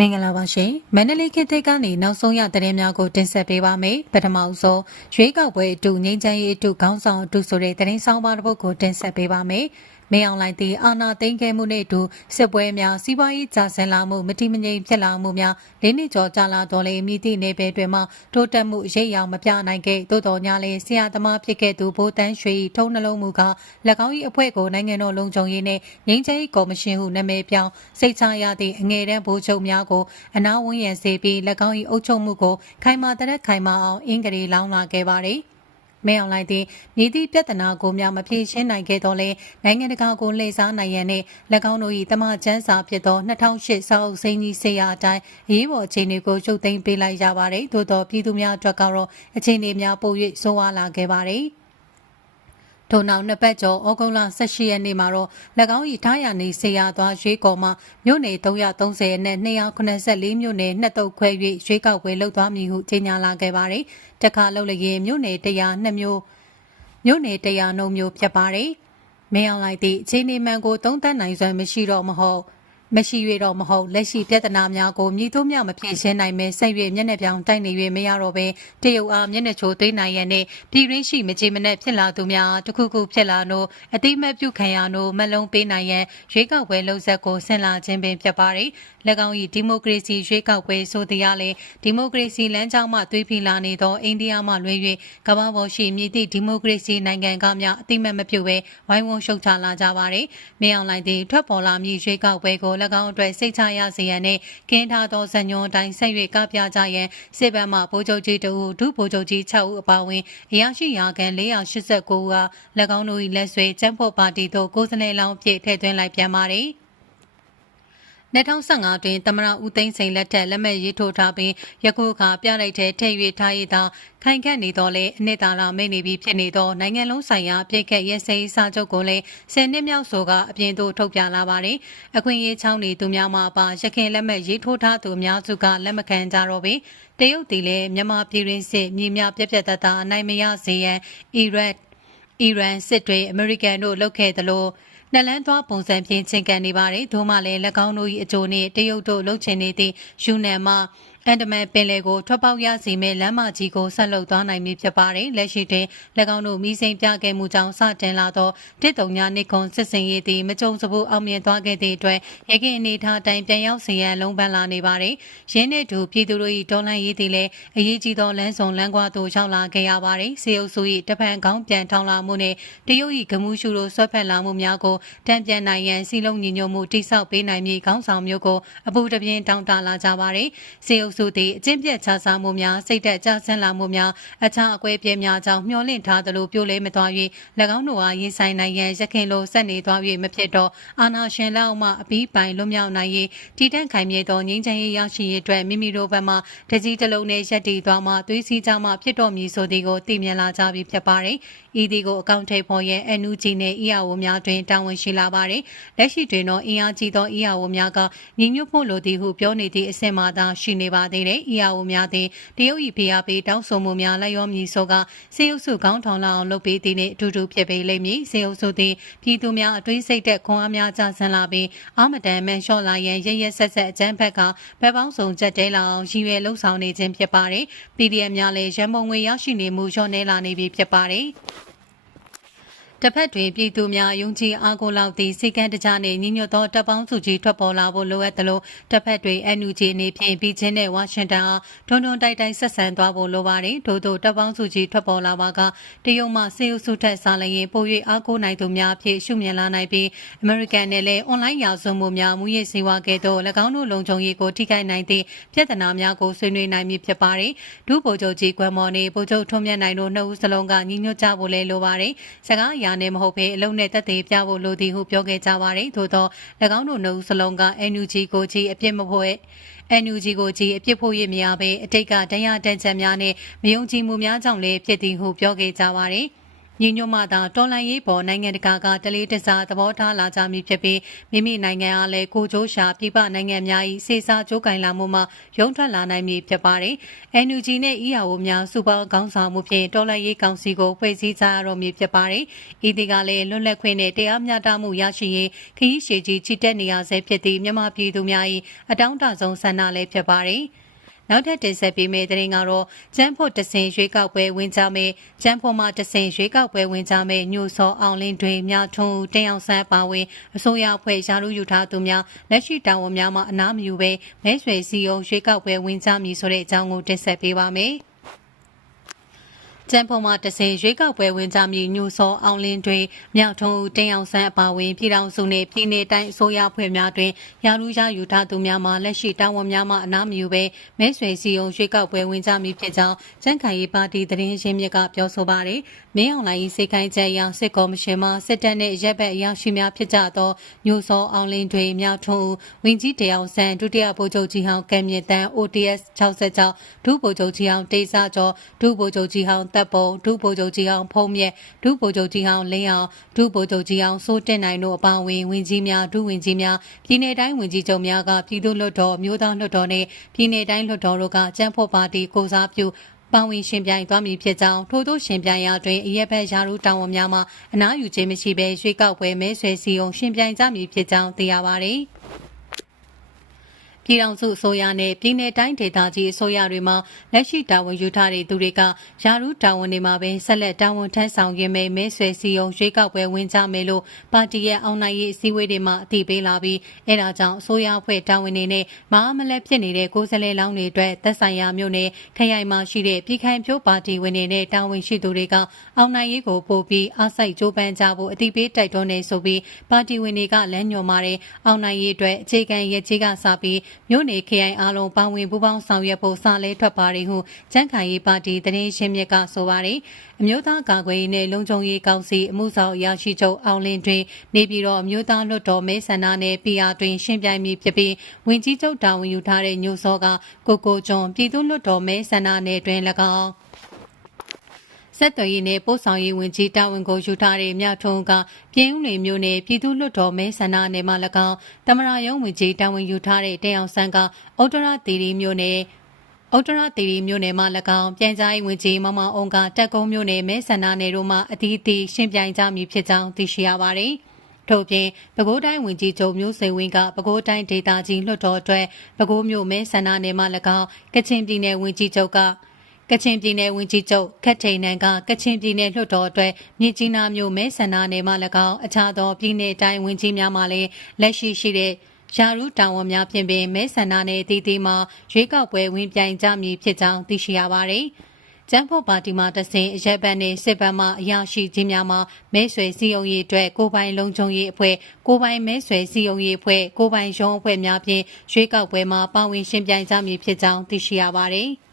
မင်္ဂလာပါရှင်မန္တလေးခေတ်သစ်ကနေနောက်ဆုံးရသတင်းများကိုတင်ဆက်ပေးပါမယ်ပထမဆုံးရွေးကောက်ပွဲအတူငြိမ်းချမ်းရေးအတူခေါင်းဆောင်အတူဆိုတဲ့သတင်းဆောင်ပါတစ်ပုဒ်ကိုတင်ဆက်ပေးပါမယ် မင်းအောင်လှိုင်သည်အာဏာသိမ်းခဲ့မှုနဲ့အတူစစ်ပွဲများစီးပွားရေးကြာဆင်းလာမှုမတိမငြိမ်ဖြစ်လာမှုများလေးနှစ်ကျော်ကြာလာတော့လေမိသည့်နေပယ်တွင်မှတိုးတက်မှုရိပ်ရောင်မပြနိုင်ခဲ့သို့တော်ညာလေဆရာသမားဖြစ်ခဲ့သူဘိုးတန်းရွှေထုံးနှလုံးမူက၎င်း၏အဖွဲ့ကိုနိုင်ငံတော်လုံခြုံရေးနှင့်ငြိမ်းချမ်းရေးကော်မရှင်ဟုနာမည်ပြောင်းစိတ်ချရသည့်အငယ်တန်းဗိုလ်ချုပ်များကိုအနာဝန်းရံစေပြီး၎င်း၏အုပ်ချုပ်မှုကိုခိုင်မာတဲ့ခိုင်မာအောင်အင်္ဂရီလောင်းလာခဲ့ပါသည် မဲအောင်လိုက်သည်မြည်သည့်ပြဿနာကိုများမဖြေရှင်းနိုင်ခဲ့တော့လဲနိုင်ငံတကာကိုလှည့်စားနိုင်ရန်နှင့်၎င်းတို့၏တမချန်းစာဖြစ်သော2008စာအုပ်စိမ်းကြီးဆေးရအတိုင်းအရေးပေါ်အခြေအနေကိုရုပ်သိမ်းပေးလိုက်ရပါတယ်သို့သောပြည်သူများအတွက်ကတော့အခြေအနေများပို၍ဆိုးဝါးလာခဲ့ပါတယ် ထို့နောက်နှစ်ပတ်ကျော်ဩဂုတ်လ18ရက်နေ့မှာတော့၎င်း၏ထားရနေဆေးရသွားရွေးကော်မှမြို့နယ်330နဲ့284မြို့နယ်နှစ်တုပ်ခွဲ၍ရွေးကောက်ပွဲလုပ်သွားမည်ဟုကြေညာလာခဲ့ပါတယ်။တခါလုပ်လျင်မြို့နယ်102မြို့မြို့နယ်100နှုံမျိုးဖြစ်ပါတယ်။မင်းအောင်လိုက်သည့်အခြေအနေမှန်ကိုသုံးသပ်နိုင်စွမ်းမရှိတော့မဟုတ်။ မရှိရတော့မဟုတ်လက်ရှိပြဿနာများကိုမြည်သူများမဖြေရှင်းနိုင်မဲဆက်၍မျက်နှာပြောင်တိုက်နေ၍မရတော့ဘဲတရုတ်အားမျက်နှာချိုသွေးနိုင်ရန်နှင့်ပြည်ရင်းရှိမချေမနှက်ဖြစ်လာသူများတခုခုဖြစ်လာနို့အတိမတ်ပြုခံရနို့မလုံးပေးနိုင်ရန်ရွေးကောက်ပွဲလှုပ်ဆက်ကိုဆင်လာခြင်းပင်ဖြစ်ပါသည်၎င်း၏ဒီမိုကရေစီရွေးကောက်ပွဲဆိုသည်အရလည်းဒီမိုကရေစီလမ်းကြောင်းမှသွေးဖီလာနေသောအိန္ဒိယမှလွဲ၍ကမ္ဘာပေါ်ရှိမြည်သည့်ဒီမိုကရေစီနိုင်ငံကများအတိမတ်မပြုဘဲဝိုင်းဝန်းရှုတ်ချလာကြပါသည်မင်းအောင်လှိုင်သည်ထွက်ပေါ်လာမည့်ရွေးကောက်ပွဲကို၎င်းအတွက်စိတ်ချရစေရန်နှင့်ကင်းထားသောဇညွန်တိုင်းဆက်၍ကပြကြရန်စစ်ဘက်မှဗိုလ်ချုပ်ကြီးတဦးဒုဗိုလ်ချုပ်ကြီး6ဦးအပါအဝင်အရာရှိရာခံ489ဦးအား၎င်းတို့၏လက်ဆွဲကျန်းဖို့ပါတီသို့ကိုယ်စားလှယ်လောင်းအဖြစ်ထည့်သွင်းလိုက်ပြန်ပါသည် 2015တွင်သမရဦးသိန်းစိန်လက်ထက်လက်မှတ်ရေးထိုးထားပြီးယခုအခါပြလိုက်တဲ့ထည့်၍ထားရသောခိုင်ခန့်နေတော့လေအနှစ်သာရမိတ်နေပြီးဖြစ်နေသောနိုင်ငံလုံးဆိုင်ရာပြည်ခက်ရဲစဲစာချုပ်ကိုလည်းဆယ်နှစ်မြောက်ဆိုကအပြင်သို့ထုတ်ပြလာပါတယ်။အခွင့်အရေးချောင်းနေသူများမှပါရခင်လက်မှတ်ရေးထိုးထားသူအများစုကလက်မခံကြတော့ပေတရုတ်တီလည်းမြန်မာပြည်ရင်းစစ်မြေမြပြက်ပြက်တတ်တာအနိုင်မရစေရန်အီရတ်အီရန်စစ်တွေအမေရိကန်တို့လုပ်ခဲ့သလို နှလန်းသွားပုံစံဖြင့်ချင်းကန်နေပါတယ်။ဒို့မှလည်း၎င်းတို့၏အကျိုးနှင့်တရုတ်တို့လှုပ်ချင်နေသည့်ယူနန်မှ အန်ဒမန်ပင်လယ်ကိုထွက်ပေါက်ရစီမဲ့လမ်းမကြီးကိုဆက်လုပ်သွားနိုင်မည်ဖြစ်ပါတယ်။လက်ရှိတွင်၎င်းတို့မိစိန်ပြခဲ့မှုကြောင့်စတင်လာသောတစ်တုံညာနိခွန်စစ်စင်ရေးသည်မကြုံစဘူးအောင်မြင်သွားခဲ့သည့်အတွက်ရခင်အနေထားတိုင်ပြန်ရောက်စီရန်လုံးပန်းလာနေပါတယ်။ရင်းနှင့်တူပြည်သူတို့၏ဒေါ်လန်ရေးသည်လည်းအရေးကြီးသောလမ်းဆောင်လမ်းကွာသို့ရောက်လာခဲ့ရပါတယ်။စေအုပ်စု၏တပံကောင်းပြန်ထောင်းလာမှုနှင့်တရုတ်၏ဂမှုရှုတို့ဆွဲဖက်လာမှုများကိုတံပြန်နိုင်ရန်စီလုံးညီညွတ်မှုတိစောက်ပေးနိုင်မည်ခေါင်းဆောင်မျိုးကိုအပူတပြင်းတောင်းတလာကြပါတယ်။စေအုပ်စုသည်အကျင့်ပြတ်ခြားစားမှုများစိတ်သက်ကြဆင်းလာမှုများအခြားအကွဲပြဲများကြောင့်မျှော်လင့်ထားသလိုပြိုလဲမသွား၍၎င်းတို့အားရင်ဆိုင်နိုင်ရန်ရခင်လိုဆက်နေသွား၍မဖြစ်တော့အာနာရှင်လောက်မှအပီးပိုင်လွတ်မြောက်နိုင်၍တည်တံ့ခိုင်မြဲသောငြိမ်းချမ်းရေးရရှိရေးအတွက်မိမိတို့ဘက်မှတကြီးတစ်လုံးနဲ့ရက်တည်သွားမှသွေးစည်းကြမှဖြစ်တော်မူဆိုသည်ကိုသိမြင်လာကြပြီဖြစ်ပါတယ်။ဤသည်ကိုအကောင့်ထိပ်ဖော်ရဲ NUG နဲ့ EAO များတွင်တာဝန်ရှိလာပါတယ်။လက်ရှိတွင်တော့အင်အားကြီးသော EAO များကညီညွတ်ဖို့လိုသည်ဟုပြောနေသည့်အဆင့်မှသာရှိနေပါသေးတယ်။ EAO များသည်တရုတ်၏ဖိအားပေးတောင်းဆိုမှုများလက်ရောမည်ဆိုကစေအုပ်စုခေါင်းထောင်လာအောင်လုပ်ပေးသည်နှင့်အတူတူဖြစ်ပေလိမ့်မည်စေအုပ်စုသည်ပြည်သူများအတွေးစိတ်တဲ့ခွန်အားများကြဆန်းလာပြီးအာမတန်မန်လျှော့လာရန်ရရဆက်ဆက်အကြမ်းဖက်ကဘက်ပေါင်းစုံချက်တဲလာအောင်ရည်ရွယ်လှုံ့ဆော်နေခြင်းဖြစ်ပါတယ် PDF များလည်းရန်ပုံငွေရရှိနေမှုလျှော့နေလာနေပြီဖြစ်ပါတယ် တစ်ဖက်တွင်ပြည်သူများယုံကြည်အားကိုးလောက်သည့်စိတ်ကန်းတကြနှင့်ညီညွတ်သောတပ်ပေါင်းစုကြီးထွက်ပေါ်လာဖို့လိုအပ်သလိုတစ်ဖက်တွင် NUG အနေဖြင့်ပြည်ချင်းနှင့်ဝါရှင်တန်အားတွန်းတွန်းတိုက်တိုက်ဆက်ဆံသွားဖို့လိုပါတယ်ထို့သောတပ်ပေါင်းစုကြီးထွက်ပေါ်လာပါကတရုတ်မှစေအုပ်စုထက်စားလျင်ပို၍အားကိုးနိုင်သူများအဖြစ်ရှုမြင်လာနိုင်ပြီးအမေရိကန်နဲ့လည်းအွန်လိုင်းရာဇဝမှုများမူရည်စေဝါကဲ့သို့၎င်းတို့လုံခြုံရေးကိုထိခိုက်နိုင်သည့်ပြဿနာများကိုဆွေးနွေးနိုင်မည်ဖြစ်ပါတယ်ဒုဗိုလ်ချုပ်ကြီးကွမ်မော်နေဗိုလ်ချုပ်ထွန်းမြတ်နိုင်တို့နှစ်ဦးစလုံးကညီညွတ်ကြဖို့လည်းလိုပါတယ်စကားအရာနဲ့မဟုတ်ဘဲအလုံးနဲ့တက်သေးပြဖို့လိုသည်ဟုပြောခဲ့ကြပါတယ်သို့သော၎င်းတို့နှုတ်စလုံးက NUG ကိုကြီးအပြစ်မဖို့ NUG ကိုကြီးအပြစ်ဖို့ရမရပဲအတိတ်ကတရားတန်ချက်များနဲ့မယုံကြည်မှုများကြောင့်လည်းဖြစ်သည်ဟုပြောခဲ့ကြပါတယ်။ ညီညွတ်မှသာတော်လှန်ရေးပေါ်နိုင်ငံတကာကတလေးတစားသဘောထားလာကြမည်ဖြစ်ပြီးမိမိနိုင်ငံအားလည်းကိုချိုးရှာပြည်ပနိုင်ငံများ၏စေစားကြိုးကင်လာမှုမှရုံထွက်လာနိုင်မည်ဖြစ်ပါတယ်။ NUG နဲ့ EAO များစူပါခေါင်းဆောင်မှုဖြင့်တော်လှန်ရေးကောင်စီကိုဖွဲ့စည်းကြရတော့မည်ဖြစ်ပါတယ်။ဤဒီကလည်းလွတ်လပ်ခွင့်နဲ့တရားမျှတမှုရရှိရေးခရီးရှည်ကြီးချစ်တက်နေရဆဲဖြစ်သည့်မြန်မာပြည်သူများ၏အတောင်းတဆုံးဆန္ဒလည်းဖြစ်ပါတယ်။ နောက်ထပ်တင်ဆက်ပေးမယ့်သတင်းကတော့ကျန်းဖို့တဆင်ရွေးကောက်ပွဲဝင်ကြမယ်ကျန်းဖို့မှတဆင်ရွေးကောက်ပွဲဝင်ကြမယ်ညို့စောအောင်လင်းတွေမြထွန်းဦးတင်အောင်ဆန်းပါဝင်အစိုးရအဖွဲ့ရာထူးယူထားသူများလက်ရှိတာဝန်များမှအနားမယူဘဲမဲဆွယ်စီယုံရွေးကောက်ပွဲဝင်ကြမည်ဆိုတဲ့အကြောင်းကိုတင်ဆက်ပေးပါမယ်။ ကျန်းဖို့မှတဆင်ရွေးကောက်ပွဲဝင်ကြမည်ညူစောအောင်လင်းတွင်မြောက်ထုံးဦးတင်အောင်ဆန်းအပါဝင်ပြည်ထောင်စုနှင့်ပြည်내တိုင်းအစိုးရဖွဲ့များတွင်ရာထူးရယူထားသူများမှလက်ရှိတာဝန်များမှအနားမယူဘဲမဲဆွယ်စည်းရုံးရွေးကောက်ပွဲဝင်ကြမည်ဖြစ်ကြောင်းကျန်းခိုင်ရေးပါတီသတင်းရင်းမြစ်ကပြောဆိုပါရယ်မင်းအောင်လှိုင်၏စိတ်ခိုင်းချက်အရစစ်ကော်မရှင်မှစစ်တပ်နှင့်ရပ်ဘက်အရာရှိများဖြစ်ကြသောညူစောအောင်လင်းတွင်မြောက်ထုံးဦးဝင်ကြီးတရားဆန်းဒုတိယဗိုလ်ချုပ်ကြီးဟောင်းကံမြင့်တန်း ODS 66ဒုဗိုလ်ချုပ်ကြီးဟောင်းတေးစားကျော်ဒုဗိုလ်ချုပ်ကြီးဟောင်းတပ်ပုံဒုဗိုလ်ချုပ်ကြီးအောင်ဖုံးမြက်ဒုဗိုလ်ချုပ်ကြီးအောင်လင်းအောင်ဒုဗိုလ်ချုပ်ကြီးအောင်စိုးတင်နိုင်တို့အပါအဝင်ဝင်ကြီးများဒုဝင်ကြီးများပြည်내တိုင်းဝင်ကြီးချုပ်များကပြည်သူ့လွှတ်တော်မျိုးသားလွှတ်တော်နဲ့ပြည်내တိုင်းလွှတ်တော်တို့ကကျန်းဖို့ပါတီကိုစားပြုပါဝင်ရှင်ပြိုင်သွားမည်ဖြစ်ကြောင်းထို့သောရှင်ပြိုင်ရာတွင်အရက်ဘက်ရာထူးတာဝန်များမှအနားယူခြင်းမရှိဘဲရွေးကောက်ပွဲမဲဆွယ်စီအောင်ရှင်ပြိုင်ကြမည်ဖြစ်ကြောင်းသိရပါသည်။ ပြည်ထောင်စုအစိုးရနဲ့ပြည်내တိုင်းဒေသကြီးအစိုးရတွေမှာလက်ရှိတာဝန်ယူထားတဲ့သူတွေကယာရုတာဝန်တွေမှာပဲဆက်လက်တာဝန်ထမ်းဆောင်ရင်းမဲဆွယ်စီယုံရွေးကောက်ပွဲဝင်ကြမယ်လို့ပါတီရဲ့အောင်နိုင်ရေးအစည်းအဝေးတွေမှာအသိပေးလာပြီးအဲဒါကြောင့်အစိုးရအဖွဲ့တာဝန်တွေနဲ့မဟာမလက်ဖြစ်နေတဲ့ကိုယ်စားလှယ်လောင်းတွေအတွက်သက်ဆိုင်ရာမြို့နယ်ခရိုင်မှာရှိတဲ့ပြည်ခိုင်ဖြိုးပါတီဝင်တွေနဲ့တာဝန်ရှိသူတွေကအောင်နိုင်ရေးကိုပို့ပြီးအားစိုက်ကြိုးပမ်းကြဖို့အသိပေးတိုက်တွန်းနေဆိုပြီးပါတီဝင်တွေကလမ်းညွှန်ပါတယ်အောင်နိုင်ရေးအတွက်အခြေခံရည်ကြီးကစပြီးမြို့နယ်ခရိုင်အားလုံးပါဝင်ပူးပေါင်းဆောင်ရွက်ဖို့စာလဲထွက်ပါတယ်ဟုကျန်းခိုင်ရေးပါတီတရင်ရှင်းမြစ်ကဆိုပါတယ်အမျိုးသားကာကွယ်ရေးနဲ့လုံခြုံရေးကောင်စီအမှုဆောင်အရာရှိချုပ်အောင်လင်းတွင်နေပြည်တော်အမျိုးသားလွှတ်တော်မဲဆန္ဒနယ် PR တွင်ရှင်းပြမည်ဖြစ်ပြီးဝင်ကြီးချုပ်တာဝန်ယူထားတဲ့ညိုစောကကိုကိုကျွန်းပြည်သူ့လွှတ်တော်မဲဆန္ဒနယ်တွင်၎င်း ဆက်သွယ်ရေးနဲ့ပို့ဆောင်ရေးဝန်ကြီးတာဝန်ကိုယူထားတဲ့မြထုံးကပြင်းဦးနေမျိုးနဲ့ပြည်သူ့လွှတ်တော်မဲဆန္ဒနယ်မှာ၎င်းတမရယုံဝန်ကြီးတာဝန်ယူထားတဲ့တင်အောင်ဆန်းကဩတရတီရီမျိုးနဲ့ဩတရတီရီမျိုးနယ်မှာ၎င်းပြန်ကြားရေးဝန်ကြီးမမအောင်ကတက်ကုန်းမျိုးနယ်မဲဆန္ဒနယ်တို့မှအသီးသီးရှင်းပြကြမည်ဖြစ်ကြောင်းသိရှိရပါတယ်။ထို့ပြင်ပဲခူးတိုင်းဝင်ကြီးချုပ်မျိုးစိန်ဝင်းကပဲခူးတိုင်းဒေသကြီးလွှတ်တော်အတွက်ပဲခူးမြို့မဲဆန္ဒနယ်မှာ၎င်းကချင်ပြည်နယ်ဝင်ကြီးချုပ်က ကချင်ပြည်နယ်ဝန်ကြီးချုပ်ခက်ထိန်နန်ကကချင်ပြည်နယ်လွှတ်တော်အတွက်မြစ်ကြီးနားမြို့မဲဆန္ဒနယ်မှ၎င်းအခြားသောပြည်내တိုင်းဝန်ကြီးများမှလည်းလက်ရှိရှိတဲ့ရာထူးတာဝန်များဖြင့်ပင်မဲဆန္ဒနယ်တည်တည်မှာရွေးကောက်ပွဲဝင်ပြိုင်ကြမည်ဖြစ်ကြောင်းသိရှိရပါတယ်။ကျန်းဖို့ပါတီမှတဆင်အရက်ဘတ်နဲ့စစ်ဘတ်မှအရာရှိကြီးများမှမဲဆွယ်စည်းရုံးရေးအတွက်ကိုပိုင်လုံခြုံရေးအဖွဲ့ကိုပိုင်မဲဆွယ်စည်းရုံးရေးအဖွဲ့ကိုပိုင်ရုံးအဖွဲ့များဖြင့်ရွေးကောက်ပွဲမှာပါဝင်ရှင်ပြိုင်ကြမည်ဖြစ်ကြောင်းသိရှိရပါတယ်။